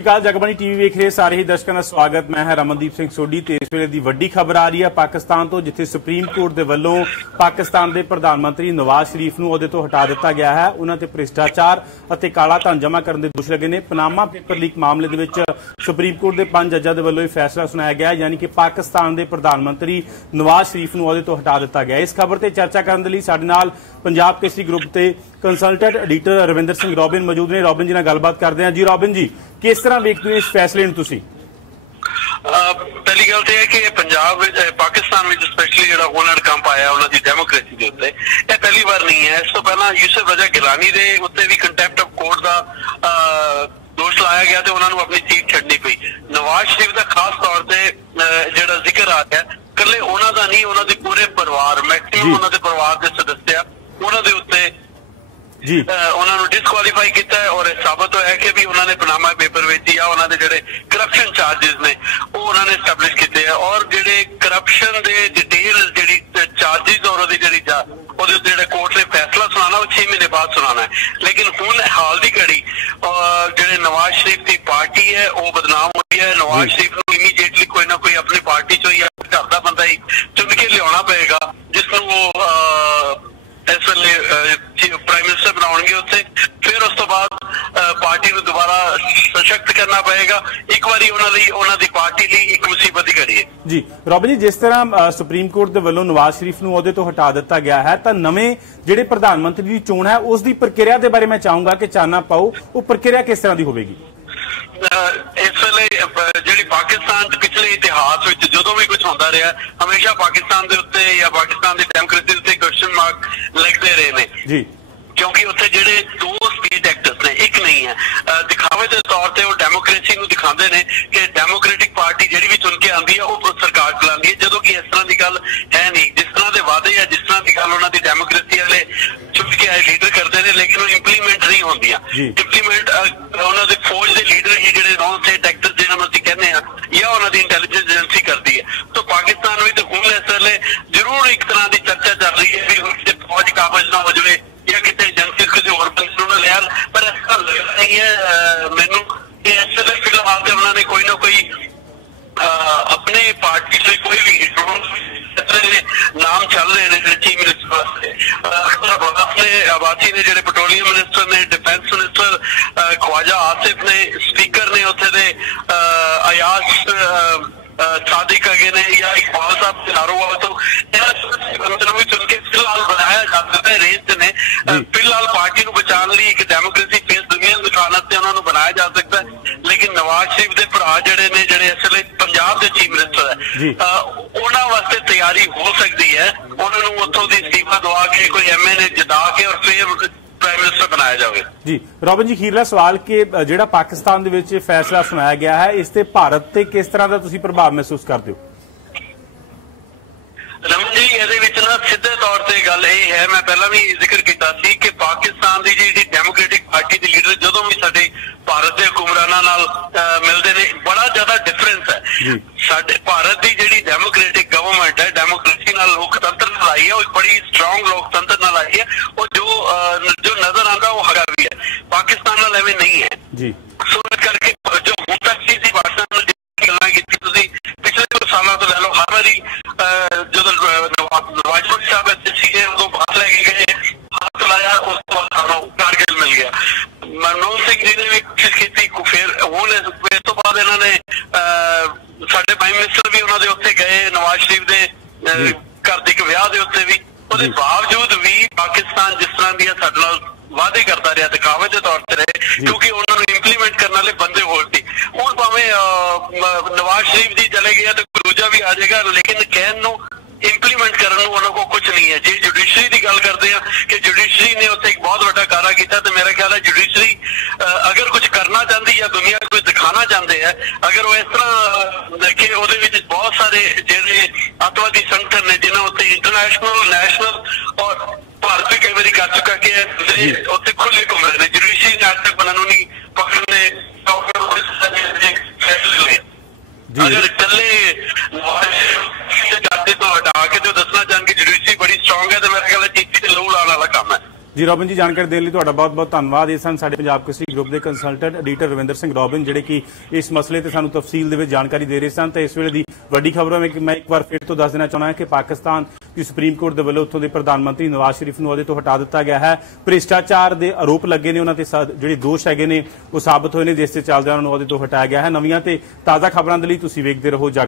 ਕਾਲ Jagbani TV ਵੇਖ ਰਹੇ ਸਾਰੇ ਹੀ ਦਰਸ਼ਕਾਂ ਦਾ ਸਵਾਗਤ। ਮੈਂ ਹਾਂ ਰਮਨਦੀਪ ਸਿੰਘ ਸੋਢੀ ਤੇ ਇਸ ਵੇਲੇ ਦੀ ਵੱਡੀ ਖਬਰ ਆ ਰਹੀ ਹੈ ਪਾਕਿਸਤਾਨ ਤੋਂ ਜਿੱਥੇ ਸੁਪਰੀਮ ਕੋਰਟ ਦੇ ਵੱਲੋਂ ਪਾਕਿਸਤਾਨ ਦੇ ਪ੍ਰਧਾਨ ਮੰਤਰੀ ਨਵਾਜ਼ ਸ਼ਰੀਫ ਨੂੰ ਅਹੁਦੇ ਤੋਂ ਹਟਾ ਦਿੱਤਾ ਗਿਆ ਹੈ। ਉਹਨਾਂ ਤੇ ਭ੍ਰਿਸ਼ਟਾਚਾਰ ਅਤੇ ਕਾਲਾ ਧਨ ਜਮ੍ਹਾਂ ਕਰਨ ਦੇ ਦੋਸ਼ ਲੱਗੇ ਨੇ। ਪਨਾਮਾ ਪੇਪਰ ਲੀਕ ਮਾਮਲੇ ਦੇ ਵਿੱਚ ਸੁਪਰੀਮ ਕੋਰਟ ਦੇ ਪੰਜ ਜੱਜਾਂ ਦੇ ਵੱਲੋਂ ਇਹ ਫੈਸਲਾ ਸੁਣਾਇਆ ਗਿਆ ਹੈ, ਯਾਨੀ ਕਿ ਪਾਕਿਸਤਾਨ ਦੇ ਪ੍ਰਧਾਨ ਮੰਤਰੀ ਨਵਾਜ਼ ਸ਼ਰੀਫ ਨੂੰ ਅਹੁਦੇ ਤੋਂ ਹਟਾ ਦਿੱਤਾ ਗਿਆ। ਇਸ ਖਬਰ ਤੇ ਚਰਚਾ ਕਰਨ ਦੇ ਲਈ ਸਾਡੇ ਨਾਲ ਪੰਜਾਬ ਕੇਸਰੀ ਗਰੁੱਪ ਤੇ consultant editor Ravinder Singh Robin ਮੌਜੂਦ ਨੇ। ਰੋਬਿਨ ਜੀ ਨਾਲ ਗੱਲਬਾਤ ਕਰਦੇ ਹਾਂ। ਜੀ ਰੋਬਿਨ ਜੀ ਕਿਸ ਤਰ੍ਹਾਂ ਵੇਖਦੇ ਹੋ ਇਸ ਫੈਸਲੇ ਨੂੰ ਤੁਸੀਂ? ਪਹਿਲੀ ਗੱਲ ਤੇ ਇਹ ਕਿ ਪੰਜਾਬ ਵਿੱਚ ਪਾਕਿਸਤਾਨ ਵਿੱਚ ਸਪੈਸ਼ਲੀ ਜਿਹੜਾ ਹੁਨਰ ਕੰਪ ਆਇਆ ਉਹਨਾਂ ਦੀ ਡੈਮੋਕ੍ਰੇਸੀ ਦੇ ਉੱਤੇ ਇਹ ਪਹਿਲੀ ਵਾਰ ਨਹੀਂ ਹੈ। ਇਸ ਤੋਂ ਪਹਿਲਾਂ ਯੂਸਫ ਰਜਾ ਗਿਲਾਨੀ ਦੇ ਉੱਤੇ ਵੀ ਕੰਟੈਂਪਟ ਆਫ ਕੋਰਟ ਦਾ ਦੋਸ਼ ਲਾਇਆ ਗਿਆ ਤੇ ਉਹਨਾਂ ਨੂੰ ਆਪਣੀ ਸੀਟ ਛੱਡਣੀ ਪਈ। ਨਵਾਜ਼ ਸ਼ਰੀਫ ਦਾ ਖਾਸ ਤੌਰ ਤੇ ਜਿਹੜਾ ਜ਼ਿਕਰ ਆ ਗਿਆ ਕੱਲੇ ਉਹਨਾਂ ਦਾ ਨਹੀਂ ਉਹਨਾਂ ਦੇ ਪੂਰੇ ਪਰਿਵਾਰ। ਮੈਕਸਿਮਮ ਉਹਨਾਂ ਦੇ ਪਰਿਵਾਰ ਦੇ ਸਦੱਸਿਆ ਉਹਨਾਂ ਦੇ ਉਹਨਾਂ ਨੂੰ ਡਿਸਕੁਆਲੀਫਾਈ ਕੀਤਾ ਹੈ ਔਰ ਇਹ ਸਾਬਤ ਹੋਇਆ ਕਿ ਵੀ ਉਹਨਾਂ ਨੇ ਪਨਾਮਾ ਪੇਪਰ ਵੇਚੀ ਜਾਂ ਉਹਨਾਂ ਦੇ ਜਿਹੜੇ ਕਰਪਸ਼ਨ ਚਾਰजेस ਨੇ ਉਹ ਉਹਨਾਂ ਨੇ ਸਟੈਬਲਿਸ਼ ਕੀਤੇ ਆ। ਔਰ ਜਿਹੜੇ ਕਰਪਸ਼ਨ ਦੇ ਡਿਟੇਲ ਜਿਹੜੀ ਚਾਰजेस ਔਰ ਉਹਦੀ ਜਿਹੜੀ ਉਹਦੇ ਉੱਤੇ ਜਿਹੜਾ ਕੋਰਟ ਨੇ ਫੈਸਲਾ ਸੁਣਾਣਾ ਉਹ 6 ਮਹੀਨੇ ਬਾਅਦ ਸੁਣਾਣਾ ਹੈ। ਲੇਕਿਨ ਹੁਣ ਹਾਲ ਦੀ ਘੜੀ ਜਿਹੜੇ ਨਵਾਜ਼ ਸ਼ਰੀਫ ਦੀ ਪਾਰਟੀ ਹੈ ਉਹ ਬਦਨਾਮ ਹੋਈ ਹੈ। ਨਵਾਜ਼ ਸ਼ਰੀਫ ਨੂੰ ਇਮੀਡੀਏਟਲੀ ਕੋਈ ਨਾ ਕੋਈ ਆਪਣੀ ਪਾਰਟੀ ਚੋਂ ਜਾਂ ਘਰ ਦਾ ਬੰਦਾ ਹੀ ਚੁਣ ਕੇ ਲਿਆਉਣਾ ਪਏਗਾ। ਬਣਾਉਣਗੇ ਉੱਥੇ। ਫਿਰ ਉਸ ਤੋਂ ਬਾਅਦ ਪਾਰਟੀ ਨੂੰ ਦੁਬਾਰਾ ਸਸ਼ਕਤ ਕਰਨਾ ਪਏਗਾ। ਇੱਕ ਵਾਰੀ ਉਹਨਾਂ ਲਈ ਉਹਨਾਂ ਦੀ ਪਾਰਟੀ ਲਈ ਇੱਕ ਮੁਸੀਬਤ ਹੀ ਘੜੀ ਹੈ। ਜੀ ਰੋਬਿਨ ਜੀ ਜਿਸ ਤਰ੍ਹਾਂ ਸੁਪਰੀਮ ਕੋਰਟ ਦੇ ਵੱਲੋਂ ਨਵਾਜ਼ ਸ਼ਰੀਫ ਨੂੰ ਅਹੁਦੇ ਤੋਂ ਹਟਾ ਦਿੱਤਾ ਗਿਆ ਹੈ ਤਾਂ ਨਵੇਂ ਜਿਹੜੇ ਪ੍ਰਧਾਨ ਮੰਤਰੀ ਦੀ ਚੋਣ ਹੈ ਉਸ ਦੀ ਪ੍ਰਕਿਰਿਆ ਦੇ ਬਾਰੇ ਮੈਂ ਚਾਹੂੰਗਾ ਕਿ ਚਾਨਣਾ ਪਾਓ। ਉਹ ਪ੍ਰਕਿਰਿਆ ਕਿਸ ਤਰ੍ਹਾਂ ਦੀ ਹੋਵੇਗੀ? ਇਸ ਵੇਲੇ ਜਿਹੜੀ ਪਾਕਿਸਤਾਨ ਦੇ ਪਿਛਲੇ ਇਤਿਹਾਸ ਵਿੱਚ ਜਦੋਂ ਵੀ ਕੁਝ ਹੁੰਦਾ ਰਿਹਾ ਹਮੇਸ਼ਾ ਪਾਕਿਸਤਾਨ ਦੇ ਉੱਤੇ ਜਾਂ ਪਾਕਿਸਤਾਨ ਦੀ ਡੈਮੋਕ੍ਰੇਸੀ ਉੱਤੇ ਕੁਐਸਚਨ ਮਾਰਕ ਲੱਗਦੇ ਰਹੇ ਨੇ। ਜੀ। ਕਿਉਂਕਿ ਉੱਥੇ ਜਿਹੜੇ ਦੋ ਸਟੇਟ ਐਕਟਰਸ ਨੇ ਇੱਕ ਨਹੀਂ ਹੈ। ਦਿਖਾਵੇ ਦੇ ਤੌਰ ਤੇ ਉਹ ਡੈਮੋਕ੍ਰੇਸੀ ਨੂੰ ਦਿਖਾਉਂਦੇ ਨੇ ਕਿ ਡੈਮੋਕ੍ਰੈਟਿਕ ਪਾਰਟੀ ਜਿਹੜੀ ਵੀ ਚੁਣ ਕੇ ਆਉਂਦੀ ਹੈ ਉਹ ਸਰਕਾਰ ਚਲਾਉਂਦੀ ਹੈ। ਜਦੋਂ ਕਿ ਇਸ ਤਰ੍ਹਾਂ ਦੀ ਗੱਲ ਹੈ ਨਹੀਂ। ਜਿਸ ਤਰ੍ਹਾਂ ਦੇ ਵਾਅਦੇ ਜਾਂ ਜਿਸ ਤਰ੍ਹਾਂ ਦੀ ਗੱਲ ਉਹਨਾਂ ਦੀ ਡੈਮੋਕ੍ਰੇਸੀ ਵਾਲੇ ਚੁਣ ਕੇ ਆਏ ਲੀਡਰ ਕਰਦੇ ਨੇ ਲੇਕਿਨ ਉਹ ਇੰਪਲੀਮੈਂਟ ਨਹੀਂ ਹੁੰਦੀਆਂ। ਇੰਪਲੀਮੈਂਟ ਉਹਨਾਂ ਦੇ ਫੌਜ ਦੇ ਲੀਡਰ ਹੀ ਜਿਹੜੇ ਨੌਨ ਸਟੇਟ ਐਕਟਰ ਜਿਹਨਾਂ ਨੂੰ ਅਸੀਂ ਕਹਿੰਦੇ ਆ ਜਾਂ ਉਹਨਾਂ ਦੀ ਇੰਟੈਲੀਜੈਂਸ ਏਜੰਸੀ ਕਰਦੀ ਹੈ ਤਾਂ ਪਾਕਿਸਤਾਨ ਵਿੱਚ ਹੁਣ ਇਸ ਵੇਲੇ ਜ਼ਰੂਰ ਇੱਕ ਤਰ੍ਹਾਂ ਦੀ ਚਰਚਾ ਚੱਲ ਰਹੀ ਹੈ ਵੀ ਹੁਣ ਕਿਤੇ ਫੌਜ ਕਾਬਜ਼ ਨਾ ਹੋ ਜਾਵੇ ਜਾਂ ਕਿਤੇ ਏਜੰਸੀ ਕਿਸੇ ਹੋਰ ਬੰਦੇ ਨੂੰ ਨਾ ਲੈਣ ਪਰ ਐਸਾ ਲੱਗਦਾ ਨਹੀਂ ਹੈ ਅਹ, ਮੈਨੂੰ ਕਿ ਇਸ ਵੇਲੇ ਫਿਲਹਾਲ ਤੇ ਉਹਨਾਂ ਨੇ ਕੋਈ ਨਾ ਕੋਈ ਅਹ, ਆਪਣੇ ਪਾਰਟੀ ਤੋਂ ਕੋਈ ਵੀ ਜਿਹੜੇ ਨਾਮ ਚੱਲ ਰਹੇ ਨੇ ਜਿਹੜੇ ਚੀਫ ਮਿਨਿਸਟਰ ਵਾਸਤੇ ਅਹ, ਅਖਤਰ ਅਬਾਸ ਨੇ ਆਬਾਦੀ ਨੇ ਜਿਹੜੇ ਪੈਟਰੋਲੀਅਮ ਮਿਨਿਸਟਰ ਨੇ defence minister uh, Khawaja Asif ਨੇ ਸਪੀਕਰ ਨੇ ਉੱਥੇ ਦੇ ਅਹ, ਅਯਾਸ ਅਹ, ਅਹ, ਸਾਦਿਕ ਅਗੇ ਨੇ ਜਾਂ ਇਕਬਾਲ ਸਾਹਿਬ ਨਾਰੋਵਾਲ ਤੋਂ ਇਹਨਾਂ ਬੰਦੇ ਨੂੰ ਵੀ ਚੁਣ ਕੇ ਬਣਾਇਆ ਜਾ ਸਕਦਾ ਹੈ। ਲੇਕਿਨ ਨਵਾਜ਼ ਸ਼ਰੀਫ ਦੇ ਭਰਾ ਜਿਹੜੇ ਨੇ ਜਿਹੜੇ ਇਸ ਵੇਲੇ ਪੰਜਾਬ ਦੇ ਚੀਫ ਮਿਨਿਸਟਰ। ਹੈ ਉਹਨਾਂ ਵਾਸਤੇ ਤਿਆਰੀ ਹੋ ਸਕਦੀ ਹੈ। ਉਹਨਾਂ ਨੂੰ ਉੱਥੋਂ ਦੀ ਅਸਤੀਫਾ ਦਵਾ ਕੇ ਕੋਈ ਐਮਐਲਏ ਜਿਤਾ ਕੇ ਔਰ ਫਿਰ ਪ੍ਰਾਈਮ ਮਿਨਿਸਟਰ ਬਣਾਇਆ ਜਾਵੇ। ਜੀ। ਰੋਬਿਨ ਜੀ ਖੀਰਲਾ ਸਵਾਲ ਕਿ ਜਿਹੜਾ ਪਾਕਿਸਤਾਨ ਦੇ ਵਿੱਚ ਫੈਸਲਾ ਸੁਣਾਇਆ ਗਿਆ ਹੈ ਇਸ ਤੇ ਭਾਰਤ ਤੇ ਕਿਸ ਤਰ੍ਹਾਂ ਦਾ ਤੁਸੀਂ ਪ੍ਰਭਾਵ ਮਹਿਸੂਸ ਕਰਦੇ ਹੋ ਰਮਨ ਜੀ ਇਹਦੇ ਵਿੱਚ ਨਾ ਸਿੱਧੇ ਤੌਰ ਤੇ ਗੱਲ ਇਹ ਹੈ ਮੈਂ ਪਹਿਲਾਂ ਵੀ ਜ਼ਿਕਰ ਕੀਤਾ ਸੀ ਕਿ ਪਾਕਿਸਤਾਨ ਦੀ ਜਿਹੜੀ ਡੈਮੋਕ੍ਰੈਟਿਕ ਪਾਰਟੀ ਦੇ ਲੀਡਰ ਜਦੋਂ ਵੀ ਸਾਡੇ ਭਾਰਤ ਦੇ ਹੁਕਮਰਾਨਾਂ ਨਾਲ ਮਿਲਦੇ ਨੇ ਬੜਾ ਜ਼ਿਆਦਾ ਡਿਫਰੈਂਸ ਹੈ। ਸਾਡੇ ਭਾਰਤ ਦੀ ਜਿਹੜੀ ਡੈਮੋਕ੍ਰੈਟਿਕ ਗਵਰਨਮੈਂਟ ਹੈ ਡੈਮੋਕ੍ਰੇਸੀ ਨਾਲ ਲੋਕਤੰਤਰ ਨਾਲ ਆਈ ਹੈ ਉਹ ਬੜੀ ਸਟਰੋਂਗ ਲੋਕਤੰਤਰ ਨਾਲ ਆਈ ਹੈ ਉਹ ਜੋ ਜੋ ਨਜ਼ਰ ਆਉਂਦਾ ਉਹ ਹੈਗਾ ਵੀ ਹੈ। ਪਾਕਿਸਤਾਨ ਨਾਲ ਐਵੇਂ ਨਹੀਂ ਹੈ। ਜੀ। ਸੋ ਇਸ ਕਰਕੇ ਜੋ ਹੁਣ ਤੱਕ ਸੀ ਸੀ ਪਾਕਿਸਤਾਨ ਨੂੰ ਜਿਹੜੀ ਗੱਲਾਂ ਕੀਤੀ ਤੁਸੀਂ ਪਿਛਲੇ ਕੁਝ ਸਾਲਾਂ ਤੋਂ ਲੈ ਲਓ ਹਰ ਵਾਰੀ ਅਹ, ਜਦੋਂ ਅਹ, ਨਵਾਜ਼ ਨਵਾਜ਼ ਸ਼ਰੀਫ ਸਾਹਿਬ ਇੱਥੇ ਸੀਗੇ ਉਦੋਂ ਬਾਹਰ ਲੈ ਕੇ ਗਏ ਹੱਥ ਲਾਇਆ ਉਸ ਤੋਂ ਬਾਅਦ ਸਾਨੂੰ ਕਾਰਗਿਲ ਮਿਲ ਗਿਆ ਮਨਮੋਹਨ ਸਿੰਘ ਜੀ ਨੇ ਵੀ ਕੋਸ਼ਿਸ਼ ਕੀਤੀ ਕੁ- ਫਿਰ ਹੁਣ ਇਸ ਇਸ ਤੋਂ ਬਾਅਦ ਇਹਨਾਂ ਨੇ ਅਹ, ਸਾਡੇ ਪ੍ਰਾਈਮ ਮਿਨਿਸਟਰ ਵੀ ਉਹਨਾਂ ਦੇ ਉੱਤੇ ਗਏ ਨਵਾਜ਼ ਸ਼ਰੀਫ ਦੇ ਅਹ, ਜੀ। ਘਰ ਦੇ ਇੱਕ ਵਿਆਹ ਦੇ ਉੱਤੇ ਵੀ ਉਹਦੇ। ਬਾਵਜੂਦ ਵੀ ਪਾਕਿਸਤਾਨ ਜਿਸ ਤਰ੍ਹਾਂ ਦੀਆਂ ਸਾਡੇ ਨਾਲ ਵਾਅਦੇ ਕਰਦਾ ਰਿਹਾ ਦਿਖਾਵੇ ਦੇ ਤੌਰ ਤੇ ਰਹੇ। ਕਿਉਂਕਿ ਉਹਨਾਂ ਨੂੰ ਇੰਪਲੀਮੈਂਟ ਕਰਨ ਵਾਲੇ ਬੰਦੇ ਹੋਰ ਸੀ ਹੁਣ ਭਾਵੇਂ ਨਵਾਜ਼ ਸ਼ਰੀਫ ਜੀ ਚਲੇ ਗਿਆ ਤੇ ਦੂਜਾ ਵੀ ਆ ਜਾਏਗਾ ਲੇਕਿਨ ਕਹਿਣ ਨੂੰ ਇੰਪਲੀਮੈਂਟ ਕਰਨ ਨੂੰ ਉਹਨਾਂ ਕੋਲ ਕੁਝ ਨਹੀਂ ਹੈ ਜੇ ਜੁਡੀਸ਼ਰੀ ਦੀ ਗੱਲ ਕਰਦੇ ਆ ਕਿ ਜੁਡੀਸ਼ਰੀ ਨੇ ਉੱਥੇ ਇੱਕ ਬਹੁਤ ਵੱਡਾ ਕਾਰਾ ਕੀਤਾ ਤੇ ਮੇਰਾ ਖਿਆਲ ਹੈ ਜੁਡੀਸ਼ਰੀ ਅਗਰ ਕੁਝ ਕਰਨਾ ਚਾਹੁੰਦੀ ਜਾਂ ਦੁਨੀਆ ਨੂੰ ਕੁਝ ਦਿਖਾਣਾ ਚਾਹੁੰਦੇ ਹੈ ਅਗਰ ਉਹ ਇਸ ਤਰ੍ਹਾਂ ਦੇਖੇ ਉਹਦੇ ਵਿੱਚ ਬਹੁਤ ਸਾਰੇ ਜਿਹੜੇ ਅੱਤਵਾਦੀ ਸੰਗਠਨ ਨੇ ਜਿਨ੍ਹਾਂ ਉੱਤੇ ਇੰਟਰਨੈਸ਼ਨਲ ਨੈਸ਼ਨਲ ਔਰ ਭਾਰਤ ਵੀ ਕਈ ਵਾਰੀ ਕਰ ਚੁੱਕਾ ਕਿ ਉੱਥੇ ਖੁੱਲੇ ਘੁੰਮ ਰਹੇ ਨੇ। ਜੁਡੀਸ਼ਰੀ ਨੇ ਅੱਜ ਤੱਕ ਉਹਨਾਂ ਨੂੰ ਨਹੀਂ ਪਕੜਨੇ ਲਏ ਜੀ। ਅਗਰ ਇਕੱਲੇ ਨਵਾਜ਼ ਜਾਤੀ ਤੋਂ ਹਟਾ ਕੇ ਤੇ ਉਹ ਦੱਸਣਾ ਚਾਹਣ ਕਿ ਜੁਡੀਸ਼ਰੀ ਬੜੀ ਸਟਰੋਂਗ ਹੈ ਤੇ ਮੇਰੇ ਖਿਆਲ ਹੈ ਚੀਤੀ ਤੇ ਲਹੂ ਲਾਉਣ ਵਾਲਾ ਕੰਮ ਹੈ ਜੀ ਰੋਬਿਨ ਜੀ, ਜਾਣਕਾਰੀ ਦੇਣ ਲਈ ਤੁਹਾਡਾ ਬਹੁਤ-ਬਹੁਤ ਧੰਨਵਾਦ। ਇਹ ਸਨ ਸਾਡੇ ਪੰਜਾਬ ਕੇਸਰੀ ਗਰੁੱਪ ਦੇ consultant editor Ravinder Singh Robin, ਜਿਹੜੇ ਕਿ ਇਸ ਮਸਲੇ ਤੇ ਸਾਨੂੰ ਤਫਸੀਲ ਦੇ ਵਿੱਚ ਜਾਣਕਾਰੀ ਦੇ ਰਹੇ ਸਨ। ਤੇ ਇਸ ਵੇਲੇ ਦੀ ਵੱਡੀ ਖਬਰ ਹੈ ਕਿ ਮੈਂ ਇੱਕ ਵਾਰ ਫਿਰ ਤੋਂ ਦੱਸ ਦੇਣਾ ਚਾਹੁੰਦਾ ਹਾਂ ਕਿ ਪਾਕਿਸਤਾਨ ਦੀ ਸੁਪਰੀਮ ਕੋਰਟ ਦੇ ਵੱਲੋਂ ਉੱਥੋਂ ਦੇ ਪ੍ਰਧਾਨ ਮੰਤਰੀ ਨਵਾਜ਼ ਸ਼ਰੀਫ ਨੂੰ ਅਹੁਦੇ ਤੋਂ ਹਟਾ ਦਿੱਤਾ ਗਿਆ ਹੈ। ਭ੍ਰਿਸ਼ਟਾਚਾਰ ਦੇ ਆਰੋਪ ਲੱਗੇ ਨੇ, ਉਹਨਾਂ ਤੇ ਜਿਹੜੇ ਦੋਸ਼ ਹੈਗੇ ਨੇ, ਉਹ ਸਾਬਤ ਹੋਏ ਨੇ, ਜਿਸ ਤੇ ਚੱਲਦਿਆਂ ਉਹਨਾਂ ਨੂੰ ਅਹੁਦੇ ਤੋਂ ਹਟਾਇਆ ਗਿਆ ਹੈ। ਨਵੀਆਂ ਤੇ ਤਾਜ਼ਾ ਖਬਰਾਂ ਦੇ ਲਈ ਤੁਸੀਂ ਵੇਖਦੇ ਰਹੋ ਜਗ